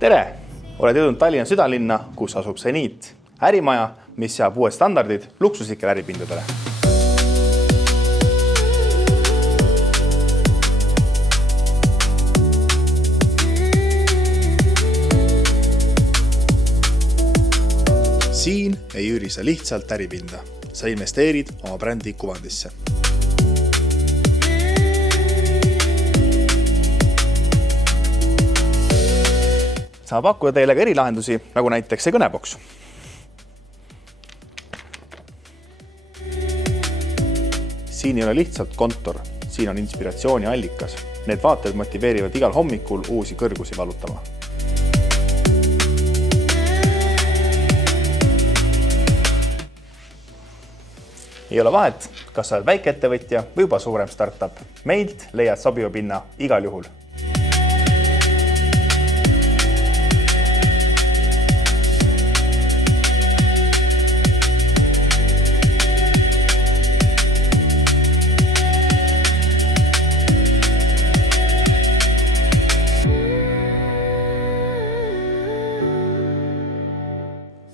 Tere! Oled jõudnud Tallinna südalinna, kus asub Zeniit, ärimaja, mis seab uued standardid luksuslikele äripindadele. Siin ei üüri sa lihtsalt äripinda. Sa investeerid oma brändi kuvandisse. Saab pakkuda teile ka erilahendusi, nagu näiteks see kõneboks. Siin ei ole lihtsalt kontor, siin on inspiratsiooni allikas. Need vaated motiveerivad igal hommikul uusi kõrgusi valutama. Ei ole vahet, kas sa oled väikeettevõtja või juba suurem startup. Meilt leiad sobiva pinna igal juhul.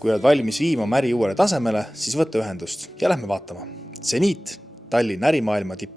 Kui oled valmis viima oma äri uuele tasemele, siis võta ühendust ja lähme vaatama. Zeniit, Tallinna ärimaailma tipp.